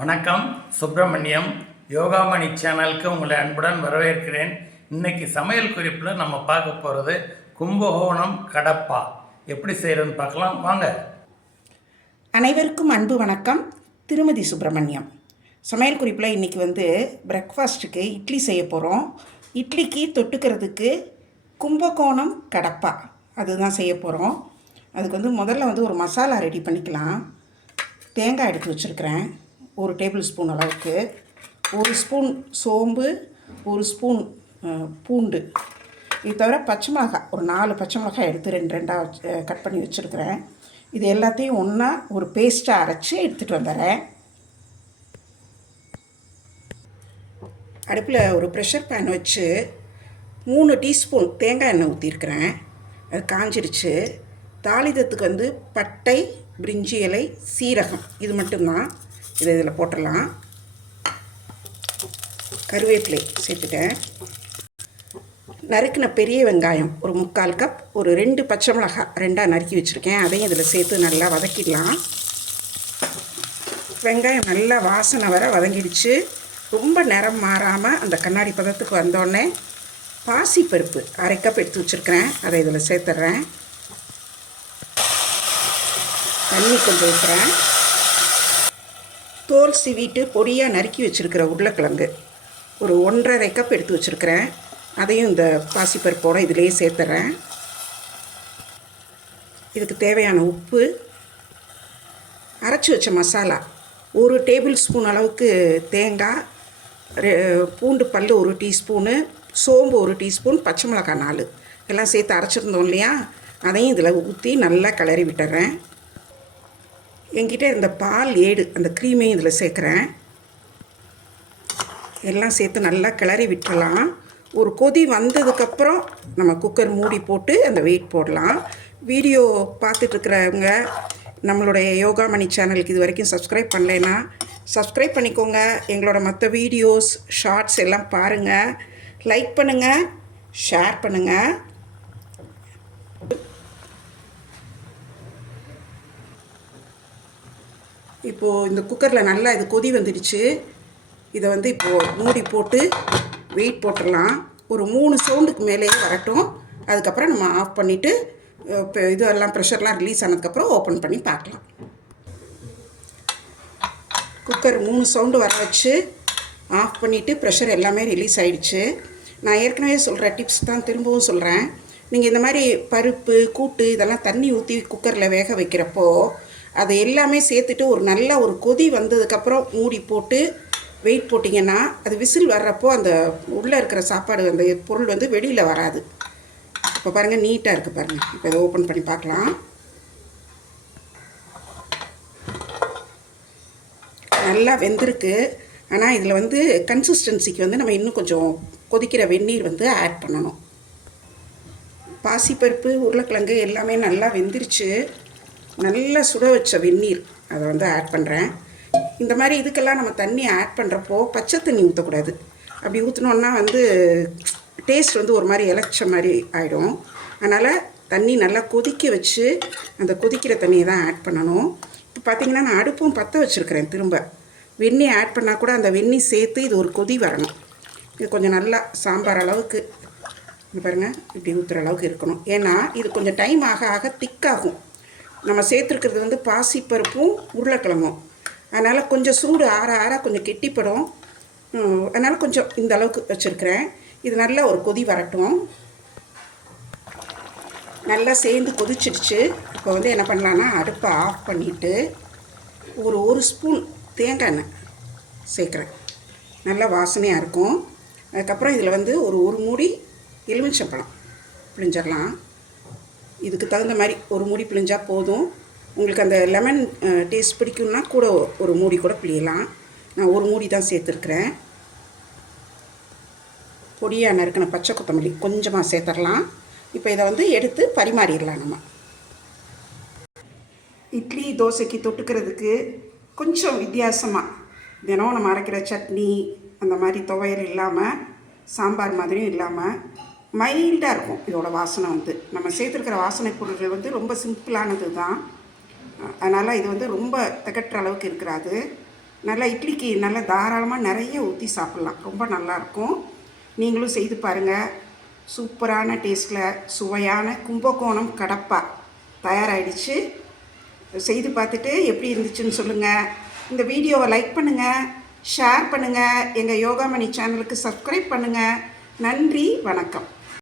வணக்கம். சுப்பிரமணியம் யோகாமணி சேனலுக்கு உங்களை அன்புடன் வரவேற்கிறேன். இன்னைக்கு சமையல் குறிப்பில் நம்ம பார்க்க போகிறது கும்பகோணம் கடப்பா எப்படி செய்கிறதுன்னு பார்க்கலாம் வாங்க. அனைவருக்கும் அன்பு வணக்கம். திருமதி சுப்பிரமணியம். சமையல் குறிப்பில் இன்றைக்கி பிரேக்ஃபாஸ்ட்டுக்கு இட்லி செய்ய போகிறோம். இட்லிக்கு தொட்டுக்கிறதுக்கு கும்பகோணம் கடப்பா அதுதான் செய்ய போகிறோம். அதுக்கு முதல்ல ஒரு மசாலா ரெடி பண்ணிக்கலாம். தேங்காய் எடுத்து வச்சுருக்கிறேன், 1 டேபிள் ஸ்பூன் அளவுக்கு. 1 ஸ்பூன் சோம்பு, 1 ஸ்பூன் பூண்டு. இது தவிர பச்சை மிளகாய் ஒரு 4 பச்சை மிளகாய் எடுத்து 2 கட் பண்ணி வச்சுருக்கிறேன். இது எல்லாத்தையும் ஒன்றா ஒரு பேஸ்ட்டாக அரைச்சி எடுத்துகிட்டு வந்துடுறேன். அடுப்பில் ஒரு ப்ரெஷர் பேன் வச்சு 3 டீஸ்பூன் தேங்காய் எண்ணெய் ஊற்றிருக்கிறேன். அது காஞ்சிருச்சு. தாளிதத்துக்கு பட்டை, பிரிஞ்சி இலை, சீரகம் இது மட்டும்தான். இதில் போட்டுடலாம். கருவேப்பிலை சேர்த்துட்டேன். நறுக்கின பெரிய வெங்காயம் ஒரு 3/4 கப், ஒரு 2 பச்சை மிளகாய் 2ஆக நறுக்கி வச்சுருக்கேன். அதையும் இதில் சேர்த்து நல்லா வதக்கிடலாம். வெங்காயம் நல்லா வாசனை வர வதங்கிடுச்சு. ரொம்ப நிறம் மாறாமல் அந்த கண்ணாடி பதத்துக்கு வந்தோடனே பாசிப்பருப்பு 1/2 கப் எடுத்து வச்சுருக்கிறேன். அதை இதில் சேர்த்துட்றேன். தண்ணி கொஞ்சம் ஊற்றுறேன். தோல் சீவிட்டு பொடியாக நறுக்கி வச்சுருக்கிற உருளைக்கிழங்கு ஒரு 1.5 கப் எடுத்து வச்சுருக்கிறேன். அதையும் இந்த பாசிப்பருப்போடு இதிலேயே சேர்த்துறேன். இதுக்கு தேவையான உப்பு, அரைச்சி வச்ச மசாலா 1 டேபிள் ஸ்பூன் அளவுக்கு தேங்காய், பூண்டு பல் 1 டீஸ்பூனு, சோம்பு 1 டீஸ்பூன், பச்சை மிளகாய் 4 எல்லாம் சேர்த்து அரைச்சிருந்தோம் இல்லையா, அதையும் இதில் ஊற்றி நல்லா கிளறி விட்டுறேன். என்கிட்ட இந்த பால் ஏடு அந்த க்ரீமையும் இதில் சேர்க்குறேன். எல்லாம் சேர்த்து நல்லா கிளறி விட்டுறலாம். ஒரு கொதி வந்ததுக்கப்புறம் நம்ம குக்கர் மூடி போட்டு அந்த வெயிட் போடலாம். வீடியோ பார்த்துட்ருக்கிறவங்க நம்மளுடைய யோகாமணி சேனலுக்கு இது வரைக்கும் சப்ஸ்கிரைப் பண்ணலைன்னா சப்ஸ்கிரைப் பண்ணிக்கோங்க. எங்களோட மற்ற வீடியோஸ் ஷார்ட்ஸ் எல்லாம் பாருங்கள். லைக் பண்ணுங்கள், ஷேர் பண்ணுங்கள். இப்போது இந்த குக்கரில் நல்லா இது கொதி வந்துடுச்சு. இதை இப்போது மூடி போட்டு வெயிட் போட்டுடலாம். ஒரு 3 சவுண்டுக்கு மேலேயே வரட்டும். அதுக்கப்புறம் நம்ம ஆஃப் பண்ணிவிட்டு இதெல்லாம் ப்ரெஷர்லாம் ரிலீஸ் ஆனதுக்கப்புறம் ஓப்பன் பண்ணி பார்க்கலாம். குக்கர் 3 சவுண்டு வர வச்சு ஆஃப் பண்ணிவிட்டு ப்ரெஷர் எல்லாமே ரிலீஸ் ஆகிடுச்சு. நான் ஏற்கனவே சொல்கிற டிப்ஸ் தான் திரும்பவும் சொல்கிறேன். நீங்கள் இந்த மாதிரி பருப்பு, கூட்டு இதெல்லாம் தண்ணி ஊற்றி குக்கரில் வேக வைக்கிறப்போ அதை எல்லாமே சேர்த்துட்டு நல்ல ஒரு கொதி வந்ததுக்கப்புறம் மூடி போட்டு வெயிட் போட்டிங்கன்னா அது விசில் வர்றப்போ அந்த உள்ளே இருக்கிற சாப்பாடு அந்த பொருள் வெளியில் வராது. இப்போ பாருங்கள், நீட்டாக இருக்குது பாருங்கள். இப்போ இதை ஓப்பன் பண்ணி பார்க்கலாம். நல்லா வெந்திருக்கு. ஆனால் இதில் கன்சிஸ்டன்சிக்கு நம்ம இன்னும் கொஞ்சம் கொதிக்கிற வெந்நீர் ஆட் பண்ணணும். பாசிப்பருப்பு, உருளைக்கிழங்கு எல்லாமே நல்லா வெந்துருச்சு. நல்லா சுட வச்ச வெந்நீர் அதை ஆட் பண்ணுறேன். இந்த மாதிரி இதுக்கெல்லாம் நம்ம தண்ணி ஆட் பண்ணுறப்போ பச்சை தண்ணி ஊற்றக்கூடாது. அப்படி ஊற்றினோன்னா டேஸ்ட் ஒரு மாதிரி இலச்ச மாதிரி ஆகிடும். அதனால் தண்ணி நல்லா கொதிக்க வச்சு அந்த கொதிக்கிற தண்ணியை தான் ஆட் பண்ணணும். இப்போ பார்த்திங்கன்னா நான் அடுப்பும் பற்ற வச்சுருக்கிறேன். திரும்ப வெந்நீர் ஆட் பண்ணால் கூட அந்த வெந்நீர் சேர்த்து இது ஒரு கொதி வரணும். இது கொஞ்சம் நல்லா சாம்பார் அளவுக்கு பாருங்கள் இப்படி ஊற்றுற அளவுக்கு இருக்கணும். ஏன்னா இது கொஞ்சம் டைம் ஆக ஆக திக்காகும். நம்ம சேர்த்துருக்கிறது பாசிப்பருப்பும் உருளைக்கிழங்கும். அதனால் கொஞ்சம் சூடு ஆற ஆற கொஞ்சம் கெட்டிப்படும். அதனால் கொஞ்சம் இந்த அளவுக்கு வச்சுருக்கிறேன். இது நல்லா ஒரு கொதி வரட்டும். நல்லா சேர்ந்து கொதிச்சிடுச்சு. இப்போ என்ன பண்ணலான்னா அடுப்பை ஆஃப் பண்ணிவிட்டு ஒரு ஸ்பூன் தேங்காய் எண்ணெய் சேர்க்குறேன். நல்லா வாசனையாக இருக்கும். அதுக்கப்புறம் இதில் ஒரு மூடி எலுமிச்சம்பழம் பிழிஞ்சிடலாம். இதுக்கு தகுந்த மாதிரி ஒரு மூடி பிழிஞ்சால் போதும். உங்களுக்கு அந்த லெமன் டேஸ்ட் பிடிக்கும்னா கூட ஒரு மூடி கூட பிழியலாம். நான் ஒரு மூடி தான் சேர்த்துருக்குறேன். பொடியாக நறுக்கின பச்சை கொத்தமல்லி கொஞ்சமாக சேர்த்துடலாம். இப்போ இதை எடுத்து பரிமாறிடலாம். நம்ம இட்லி தோசைக்கு தொட்டுக்கிறதுக்கு கொஞ்சம் வித்தியாசமாக தினம் நம்ம அரைக்கிற சட்னி அந்த மாதிரி துவையல் இல்லாமல், சாம்பார் மாதிரியும் இல்லாமல் மைல்டாக இருக்கும். இதோட வாசனை நம்ம சேர்த்துருக்கிற வாசனை பொருட்கள் ரொம்ப சிம்பிளானது தான். அதனால் இது ரொம்ப திகட்டுற அளவுக்கு இருக்கிறாது. நல்லா இட்லிக்கு நல்லா தாராளமாக நிறைய ஊற்றி சாப்பிட்லாம். ரொம்ப நல்லாயிருக்கும். நீங்களும் செய்து பாருங்கள். சூப்பரான டேஸ்ட்டில் சுவையான கும்பகோணம் கடப்பா தயாராகிடுச்சு. செய்து பார்த்துட்டு எப்படி இருந்துச்சுன்னு சொல்லுங்கள். இந்த வீடியோவை லைக் பண்ணுங்கள், ஷேர் பண்ணுங்கள், எங்கள் யோகாமணி சேனலுக்கு சப்ஸ்கிரைப் பண்ணுங்கள். நன்றி, வணக்கம்.